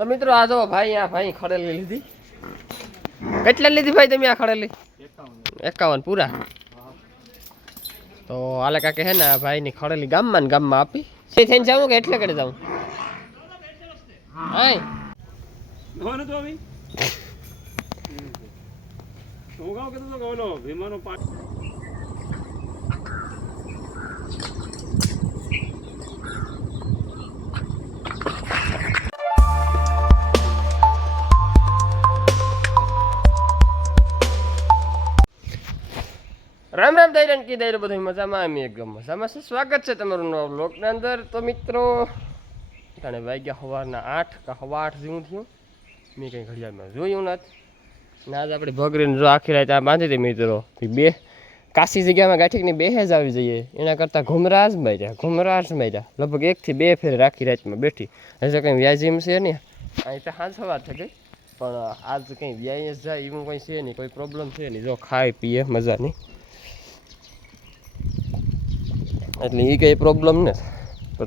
તો મિત્રો આ જો ભાઈ આ ભાઈ ખડેલી લીધી. કેટલા લીધી ભાઈ તમે આ ખડેલી? 51 પૂરા. તો આલે કાકે હે ને આ ભાઈ ની ખડેલી ગામમાં ને ગામમાં આપી. સે થઈને જાઉં કે એટલે કડે જાઉં? હાય ગોનો તો આવી હું ગાવ કે તો ગોનો વિમાનો રામ રામ દૈરન કી દૈર બધું મજામાં અમે એકદમ મજામાં છે. સ્વાગત છે તમારું નવા બ્લોગના અંદર. તો મિત્રો તને વાગ્યા સવારના 8 કે 8:15 જેવું થયું. મેં કંઈ ઘડિયાળમાં જોયું નથી ને આજ આપણે ભગરીને જો આખી રાત આ બાંધી હતી મિત્રો. બે કાશી જગ્યામાં ગાંઠીકની બે જ આવી જઈએ એના કરતાં ઘુમરાજ માર્યા લગભગ 1 થી 2 ફેર રાખી રાતમાં બેઠી. હજુ કંઈ વ્યાજીમ છે ને અહીં તો સાંજ સવાર થઈ ગઈ પણ આજ કંઈ વ્યાય જ જાય એવું કંઈ છે નહીં, કોઈ પ્રોબ્લેમ છે નહીં. જો ખાઈ પીએ મજાની એટલે એ કંઈ પ્રોબ્લેમ નથી.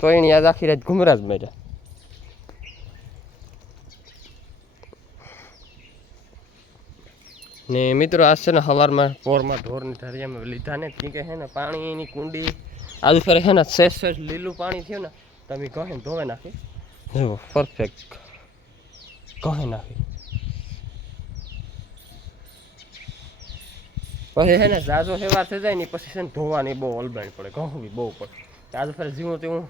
તો એની યાદ આખી રાત ઘુમરા જ માર્યા. ને મિત્રો આજ છે ને સવારમાં પોરમાં ઢોરની ઢરિયામાં લીધા ને તી કે છે ને પાણીની કુંડી આજુ ફરે છે ને સેજ લીલું પાણી થયું ને તમે કહે ને ધોવે નાખી. જુઓ પરફેક્ટ કહે નાખી. પછી છે ને ઝાઝો સેવાર થઈ જાય ને પછી છે ને ધોવાની બહુ અલબાણી પડે, ઘઉં બી બહુ પડે. આજે ફરે જીવું તેવું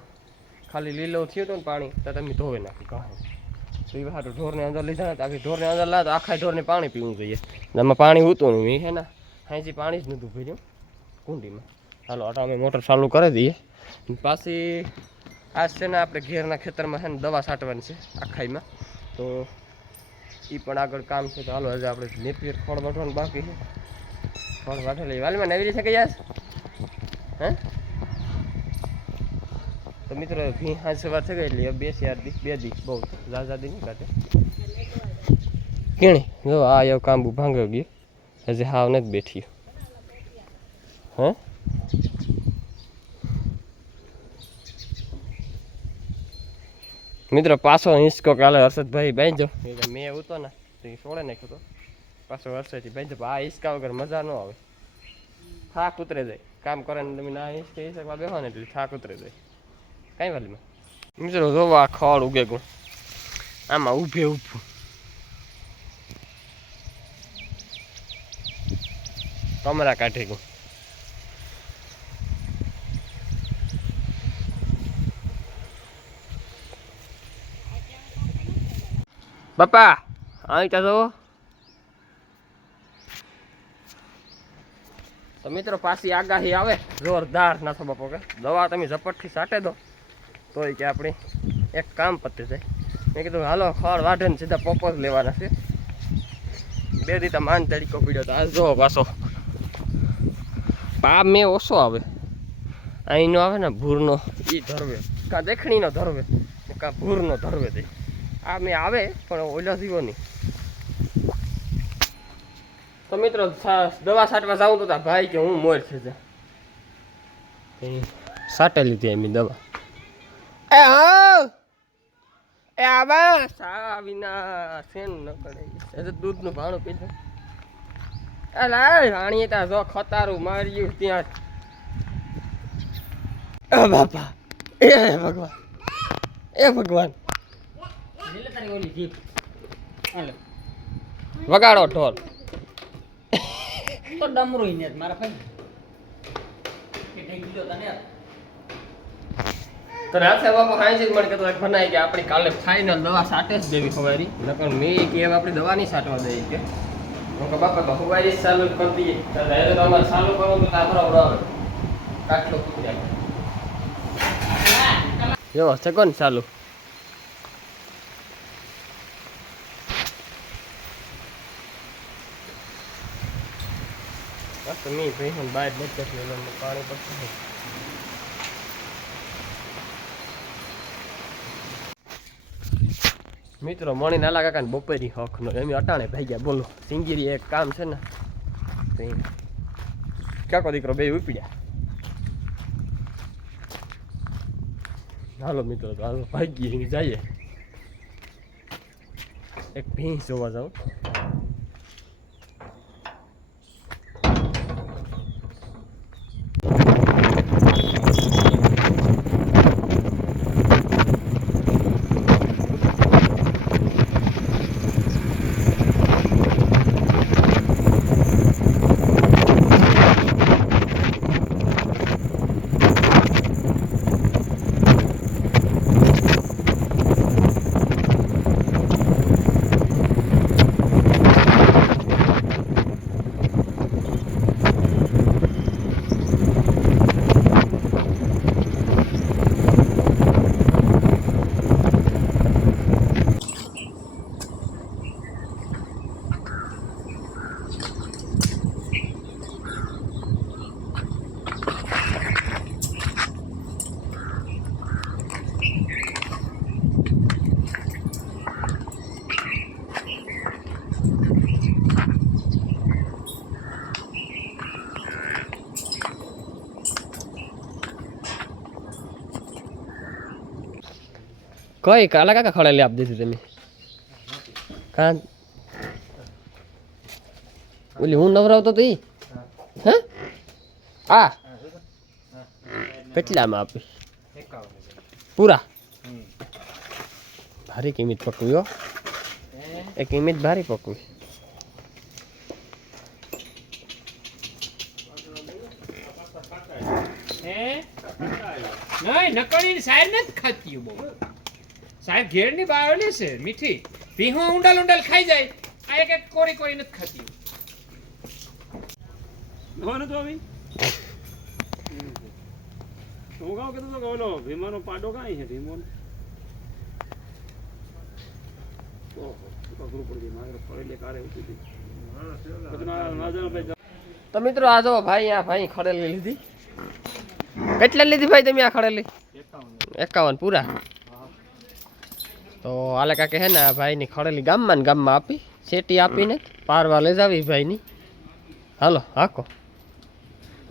ખાલી લીલો થયું હતું ને પાણી તો તમે ધોવે નાખી કહે. તો એ હાટું ઢોરને અંદર લીધા ને આખી ઢોરને અંદર લાવે તો આખા ઢોરને પાણી પીવું જોઈએ. એમાં પાણી ઉતું નહીં હે ને હાજી પાણી જ નહોતું ભર્યું કુંડીમાં. ચાલો આટા અમે મોટર ચાલુ કરી દઈએ. પાછી આજ છે ને આપણે ઘેરના ખેતરમાં છે ને દવા છાંટવાની છે આખાઈમાં. તો એ પણ આગળ કામ છે. તો હાલો હજી આપણે નેપિયર ખોળ વાટવાનું બાકી છે. ખોળ વાટે લઈ વાલીમાં નવી રીતે કઈ યાર હે. તો મિત્રો ભી હાજ સવાર થઈ ગઈ એટલે 2 દી બહુ ઝાઝાદી નહીં કાઢે. કેણી જો આ એવું કામ ભાંગી ગયું હજી હાવ નથી બેઠી હે. મિત્રો પાછો હિંચકો કાલે હર્ષદભાઈ બાંધ્યો મેં ઉતો ને તો એ છોડે નાખ્યો તો પાછો હર્ષદથી બાંધ્યો. આ હિંચકા વગર મજા ન આવે, થાક ઉતરે જાય. કામ કરે ને તમે ના હિંચકા બેહો ને એટલે થાક ઉતરે જાય કઈ વાલીમાં. મિત્રો જોવો આ ખડ ઉગે ગયું આમાં ઊભે ઊભું. કમરા કાઢી ગયું. પપ્પા અહીં તો જોવો. તો મિત્રો પાછી આગાહી આવે જોરદાર નાથો બાપો કે દવા તમે ઝપટથી છાંટે દો તો કે આપણી એક કામ પતી જાય. મેં કીધું હાલો ખડ વાઢે ને સીધા પોપો જ લેવાના છે. 2 દી તો માન તડીકો પીડ્યો તો આજ જો પાછો પાપ મેં ઓછો આવે. અહીંનો આવે ને ભૂરનો એ ધરવે કાં દેખણીનો ધરવે કાં ભૂરનો ધરવે દે. આ મેં આવે પણ ઓલા જીવો નહીં. તો મિત્રો દવા છાંટવા જાઉં તો ભાઈ કે હું મોર છે છાંટે લીધી એમની દવા. એ હા એ આવા સા વિના સેન ન કરે એ દૂધનું ભાણું પીધું. એ લાય રાણીએ ત્યાં જો ખતારું માર્યું ત્યાં. બાપા એ ભગવાન એ ભગવાન વગાડો ઢોલ તો ડમરો ને મારા ભાઈ તો રાતે બાપા હાઈ જ મને કહેતો બનાવી કે આપણી કાલે ફાઇનલ દવા છાંટે જ દેવી ખવારી નકર મેં કે આપણી દવા નહીં છાંટવા દઈએ કે હું કે બાપા તો ખવારી ચાલુ કરી દઈએ. તો તમારે ચાલુ કરવું તો તારા ઉડાવે કાટલો કૂતરી જો છે કોણ ચાલુ. બસ મેં ભાઈ બહાર બચત પાણી પડશે. મિત્રો મણી નાલા કાકા ને બપોરી હક નો એમ અટાણે ભાઈ ગયા. બોલો સિંગીરી એક કામ છે ને કાકો દીકરો બે ઉપડ્યા. હાલો મિત્રો તો હાલો ભાગીએ જઈએ. એક ભેંસ જોવા જાઉં. કઈ કાલા કાકા ખડેલી આપી દીધી તમે કાં ઓલી હું નવરાવતો તો ઈ હે આ કેટલામાં આપી પૂરા ભારી કિંમત પકવી હો એ કિંમત ભારી પકવી નહીં નકળી સાહેબ નથી ખાતી બહુ સાહેબ ઘેરની બાવલી છે મીઠી ભીહું ઊંડાલ ઊંડાલ ખાઈ જાય આ એક એક કોરી કોરી નથી ખાતી હોય ને તો આવી હું ગાવ કીધું તો ઓલો ભીમાનો પાડો કાંઈ છે ભીમો અઘરું પડી ગયું મારે પડેલી કારે ઉઠી તો મિત્રો આ જો ભાઈ આ ભાઈ ખડેલી લીધી કેટલા લીધી ભાઈ તમે આ ખડેલી 51 પૂરા તો આલે કાકે હે ને આ ભાઈની ખડેલી ગામમાં ને ગામમાં આપી શેટી આપીને પારવા લઈ જાવી ભાઈની હાલો હાકો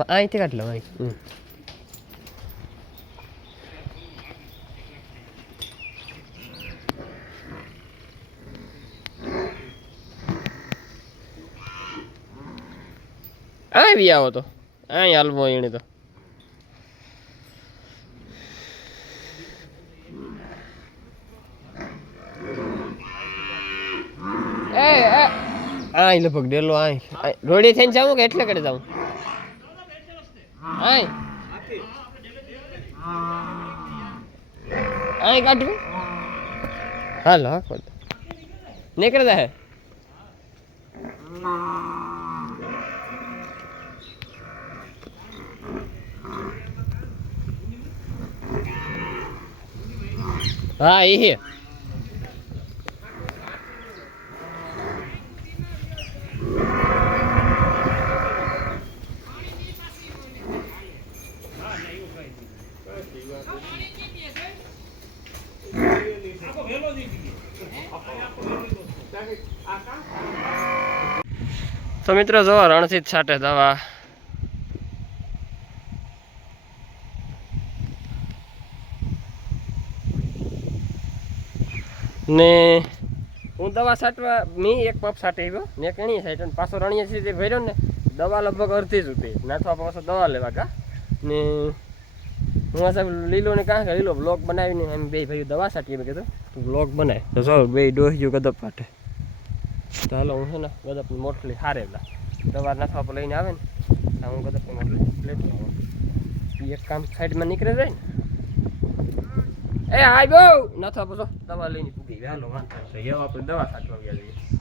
અહીંથી કાઢ લો અહીં આવી આવો તો અહીં હાલવો એને તો અહીં લગભગ ડેલો અહીં રોડી થઈને જાઉં કે એટલે કરે જાઉં અહીં અહીં કાઢવું હાલો હા કોલ નીકળી જાય હા એ હે તો મિત્રો જો રણજીત છાટે દવા ને હું દવા છાંટવા મેં એક પપ છાંટી આવ્યો ને એક એણી સાઈડ અને પાછો રણીએ સીધી ભર્યો ને દવા લગભગ અડધી જ હતી નાથવા પાછો દવા લેવા કા ને હું આ સાહેબ લીલો ને કાં કે લીલો બ્લોગ બનાવીને એમ બે ભાઈઓ દવા છાંટી મેં કીધું તું બ્લોગ બનાય તો જો બે ડોહ્યું ગદપ કાઢે તો હાલો હું છે ને ગદપની મોટલી હારેલા દવા નાથવા પર લઈને આવે ને હું ગદપની મોટલી લેતો આવું એક કામ સાઈડમાં નીકળી જાય ને એ હાય બહુ નાથવા પર દવા લઈને પૂગી હાલો વાંધો એવું આપણે દવા છાંટવા ગયા જઈએ